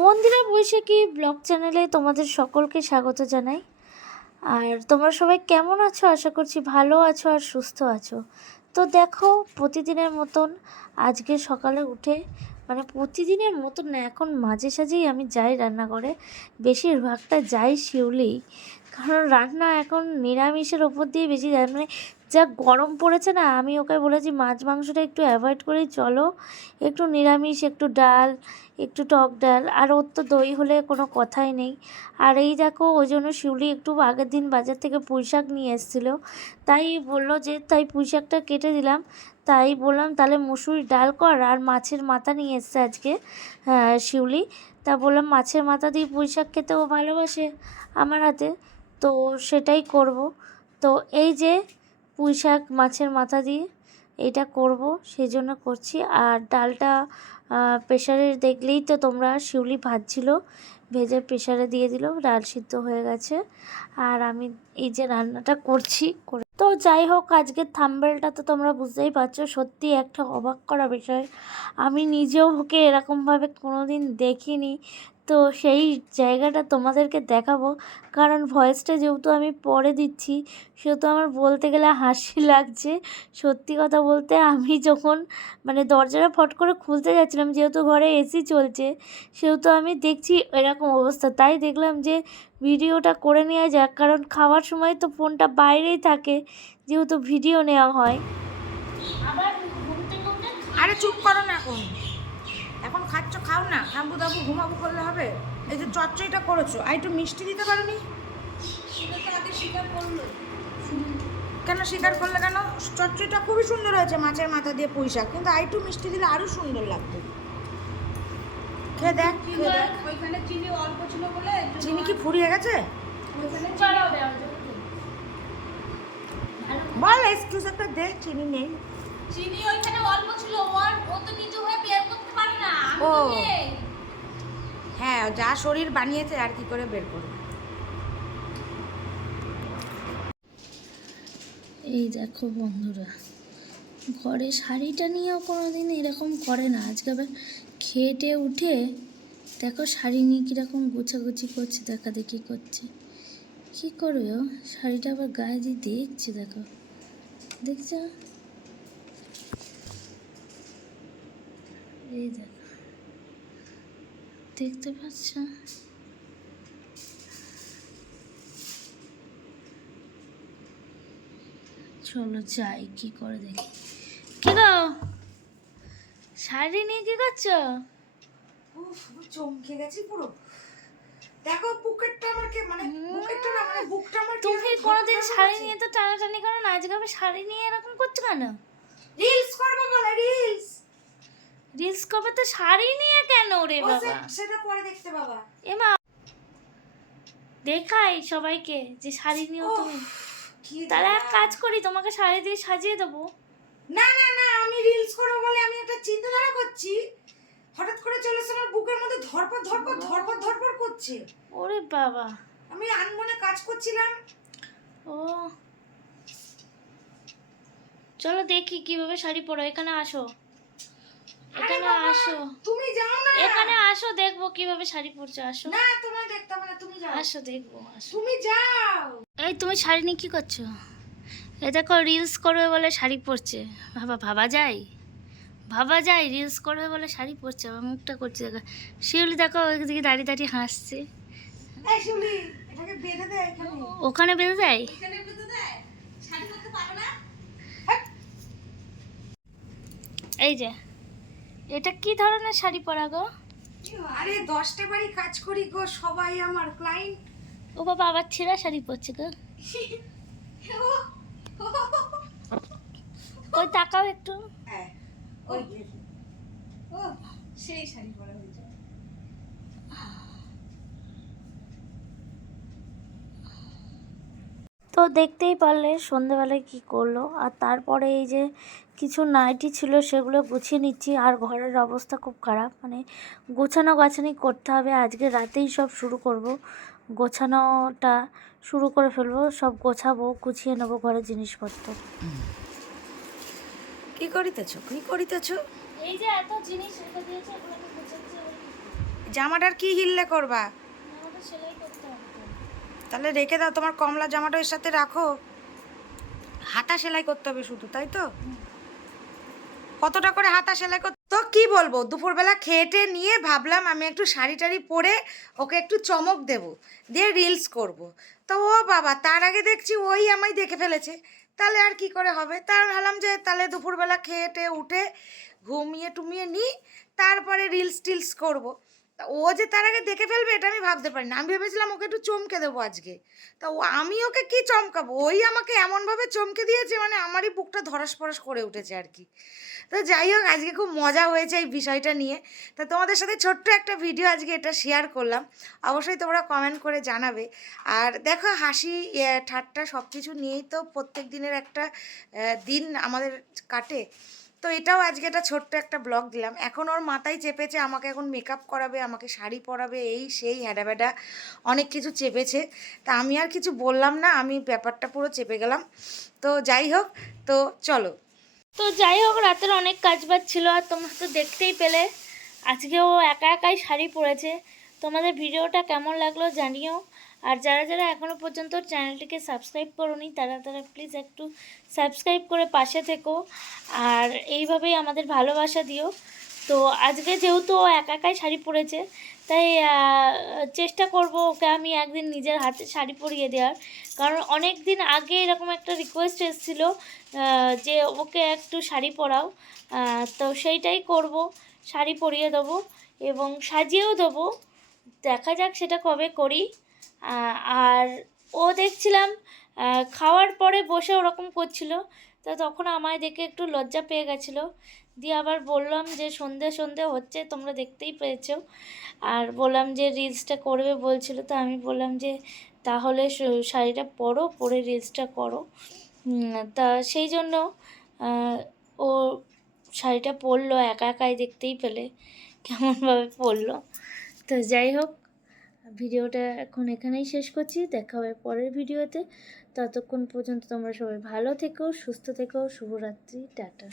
মন্দিরা বৈশাখী blog চ্যানেলে তোমাদের সকলকে স্বাগত জানাই। আর তোমরা সবাই কেমন আছো? আশা করছি ভালো আছো আর সুস্থ আছো। তো দেখো, প্রতিদিনের মতন আজকে সকালে উঠে, মানে প্রতিদিনের মতন না, এখন মাঝে সাঝেই আমি যাই রান্নাঘরে, বেশিরভাগটা যাই শিউলি, কারণ রান্না এখন নিরামিষের ওপর দিয়ে বেশি যায়। মানে যা গরম পড়েছে না, আমি ওকে বলেছি মাছ মাংসটা একটু অ্যাভয়েড করেই চলো, একটু নিরামিষ, একটু ডাল, একটু টক ডাল, আর ওর তো দই হলে কোনো কথাই নেই। আর এই দেখো, ওই জন্য শিউলি একটু আগের দিন বাজার থেকে পুঁই শাক নিয়ে এসেছিলো, তাই বললো যে তাই পুঁই শাকটা কেটে দিলাম। তাই বললাম তাহলে মুসুরি ডাল কর, আর মাছের মাথা নিয়ে এসছে আজকে শিউলি, তা বললাম মাছের মাথা দিয়ে পুঁই শাক খেতেও ভালোবাসে আমার হাতে, তো সেটাই করব। তো এই যে পুঁই শাক মাছের মাথা দিয়ে এটা করব, সেই জন্য করছি। আর ডালটা প্রেশারে দেখলেই তো তোমরা, শিউলি ভাজছিল, ভেজে প্রেশারে দিয়ে দিল, ডাল সিদ্ধ হয়ে গেছে। আর আমি এই যে রান্নাটা করছি তো যাই হোক, আজকের থাম্বনেলটা তো তোমরা বুঝতেই পারছো, সত্যি একটা অবাক করা বিষয়। আমি নিজেও ওকে এরকমভাবে কোনো দিন দেখিনি, তো সেই জায়গাটা তোমাদেরকে দেখাবো। কারণ ভয়েসটা যেহেতু আমি পরে দিচ্ছি, সেহেতু আমার বলতে গেলে হাসি লাগছে। সত্যি কথা বলতে, আমি যখন মানে দরজাটা ফট করে খুলতে যাচ্ছিলাম, যেহেতু ঘরে এসি চলছে, সেহেতু আমি দেখছি এরকম অবস্থা, তাই দেখলাম যে ভিডিওটা করে নেওয়া যাক। কারণ খাওয়ার সময় তো ফোনটা বাইরেই থাকে, যেহেতু ভিডিও নেওয়া হয়। আরে চুপ করো না, এখন খাচ্ছ, খাও না, হাবু দাবু ঘুমাবু করলে হবে? এই যে চচ্চড়িটা করেছো, আর একটু মিষ্টি দিতে পারোনি? কেন স্বীকার করলে কেন? চচ্চড়িটা খুবই সুন্দর হয়েছে, মাছের মাথা দিয়ে পুঁই শাক, কিন্তু আর একটু মিষ্টি দিলে আরো সুন্দর লাগতো। খেয়ে দেখ, খেয়ে দেখ। ওইখানে চিনি অল্প ছিল বলে চিনি কি ফুরিয়ে গেছে? বল এক্সকিউজ একটা দে, চিনি নেই। চিনি ওইখানে অল্প ছিল, ও তো নিজে হয়ে বের করতে পারে না। ও হ্যাঁ, যা শরীর বানিয়েছে আর কি করে বের করবে। এই দেখো বন্ধুরা, ঘরে শাড়িটা নিয়েও কোনো দিন এরকম করে না। আজকে আবার খেটে উঠে দেখো শাড়ি নিয়ে কীরকম গোছাগুছি করছে, দেখা দেখি করছে। কী করবে ও? শাড়িটা আবার গায়ে দিয়ে দেখছে, দেখো, দেখছো? এই দেখো, দেখতে পাচ্ছ? চলো যাই, কি করে দেখি। কি গো, শাড়ি নিয়ে কি করছো? চমকে গেছি পুরো। দেখো বুকেটটা আমার কে, মানে বুকেটটা না, মানে বুকটা আমার। তুমি কোনোদিন শাড়ি নিয়ে তো টানাটানি করো না, আজকে আবার শাড়ি নিয়ে এরকম করছো কেন? রিলস করবো বলে, রিলস। রিলস করবে তো শাড়ি নিয়ে কেন রে বাবা? সেটা পরে দেখতে বাবা। এমা, দেখাই সবাইকে যে শাড়ি নিয়েও তুমি। তাহলে এক কাজ করি, তোমাকে শাড়ি দিয়ে সাজিয়ে দেবো। না না না, আমি রিলস করবো বলে আমি একটা চিন্তাধারা করছি, হঠাৎ করে চলে এসে আমার বুকের মধ্যে ধরপড় ধরপড় ধরপড় ধরপড় করছে। ওরে বাবা, আমি আনমনে কাজ করছিলাম। ও চলো দেখি কিভাবে শাড়ি পরো। এখানে আসো, এখানে আসো, তুমি যাও না, এখানে আসো, দেখবো কিভাবে শাড়ি পরছো। আসো না, তোমায় দেখতে হবে না, তুমি যাও। আসো, দেখবো, আসো। তুমি যাও। এই তুমি শাড়ি নিয়ে কি করছো? এ দেখো, রিলস করবে বলে শাড়ি পরছে। ভাবা যায়? ভাবা যায়? রিলস করবে বলে শাড়ি পরছে, আমার মুখটা করছে দেখো। শিউলি দেখো ওইদিকে দাঁড়িয়ে দাঁড়িয়ে হাসছে। এই শিউলি, এটাকে বেঁধে দে এখানে। ওখানে বেঁধে দেয়? এখানে বেঁধে দেয়, শাড়ি করতে পারো না? এই যে, এটা কি ধরনের শাড়ি পরা গো? আরে 10টা বাড়ি কাজ করি গো, সবাই আমার ক্লায়েন্ট। ও বাবা, আবার ছেঁড়া শাড়ি পরছে গো। ওই তাকাও একটু। হ্যাঁ, ওই ও সেই শাড়ি পরা হয়েছে। তো দেখতেই পারলে সন্ধেবেলায় কি করলো। আর তারপরে এই যে কিছু নাইটি ছিল, সেগুলো গুছিয়ে নিচ্ছি। আর ঘরের অবস্থা খুব খারাপ, মানে গোছানো গাছানি করতে হবে। আজকে রাতেই সব শুরু করব, গোছানোটা শুরু করে ফেলবো, সব গোছাবো, গুছিয়ে নেবো ঘরের জিনিসপত্র। কি করিতেছো, কি করিতেছো? এই যে এত জিনিস রেখে দিয়েছে, এগুলো আমি গোছাচ্ছি। জামাটার কি হিললে করবা? আমাকে সেলাই করতে হবে তো। তাহলে রেখে দাও, তোমার কমলা জামাটা এর সাথে রাখো। হাতা সেলাই করতে হবে শুধু, তাই তো? কতটা করে হাতা সেলাই করতে? তো কি বলবো, দুপুরবেলা খেয়েটে নিয়ে ভাবলাম আমি একটু শাড়ি টাড়ি পরে ওকে একটু চমক দেব, দিয়ে রিলস করব। তো ও বাবা, তার আগে দেখছি ওই আমায় দেখে ফেলেছে। তাহলে আর কি করে হবে, তার ভাবলাম যে তাহলে দুপুরবেলা খেয়েটে উঠে ঘুমিয়ে টুমিয়ে নিই, তারপরে রিলস টিলস করব। তা ও যে তার আগে দেখে ফেলবে এটা আমি ভাবতে পারি না। আমি ভেবেছিলাম ওকে একটু চমকে দেবো আজকে। তা আমি ওকে কি চমকাবো, ওই আমাকে এমনভাবে চমকে দিয়েছে, মানে আমারই বুকটা ধরাস পরশ করে উঠেছে আর কি। তো যাই হোক, আজকে খুব মজা হয়েছে এই বিষয়টা নিয়ে। তা তোমাদের সাথে ছোট্ট একটা ভিডিও আজকে এটা শেয়ার করলাম, অবশ্যই তোমরা কমেন্ট করে জানাবে। আর দেখো, হাসি ঠাট্টা সব কিছু নিয়েই তো প্রত্যেক দিনের একটা দিন আমাদের কাটে। তো এটাও আজকে একটা ছোট্ট একটা ব্লগ দিলাম। এখন ওর মাথায় চেপেছে আমাকে এখন মেকআপ করাবে, আমাকে শাড়ি পরাবে, এই সেই হ্যাডাব্যাডা অনেক কিছু চেপেছে। তা আমি আর কিছু বললাম না, আমি ব্যাপারটা পুরো চেপে গেলাম। তো যাই হোক, তো চলো। তো যাই হোক, রাতের অনেক কাজবাজ ছিল আর তোমরা তো দেখতেই পেলে আজকে ও একা একাই শাড়ি পরেছে। তোমাদের ভিডিওটা কেমন লাগলো জানিও। আর যারা যারা এখনও পর্যন্ত চ্যানেলটিকে সাবস্ক্রাইব করোনি তারা প্লিজ একটু সাবস্ক্রাইব করে পাশে থেকো, আর এইভাবেই আমাদের ভালোবাসা দিও। তো আজকে যেহেতু ও একা একাই শাড়ি পরেছে, তাই চেষ্টা করব ওকে আমি একদিন নিজের হাতে শাড়ি পরিয়ে দেওয়ার। কারণ অনেক দিন আগে এরকম একটা রিকোয়েস্ট এসেছিলো যে ওকে একটু শাড়ি পরাও। তো সেইটাই করব, শাড়ি পরিয়ে দেবো এবং সাজিয়েও দেবো। দেখা যাক সেটা কবে করি। আর ও দেখছিলাম খাওয়ার পরে বসে ওরকম করছিল, তো তখন আমায় দেখে একটু লজ্জা পেয়ে গেছিলো। দিয়ে আবার বললাম যে সন্ধে সন্ধে হচ্ছে, তোমরা দেখতেই পেয়েছো। আর বললাম যে রিলসটা করবে বলছিল, তো আমি বললাম যে তাহলে শাড়িটা পরো, পরে রিলসটা করো। তা সেই জন্য ও শাড়িটা পরলো, একা একাই দেখতেই পেলে কেমনভাবে পরলো। তো যাই হোক, ভিডিওটা এখন এখানেই শেষ করছি, দেখা হবে পরের ভিডিওতে। ততক্ষণ পর্যন্ত তোমরা সবাই ভালো থেকো, সুস্থ থেকো, শুভরাত্রি, টাটা।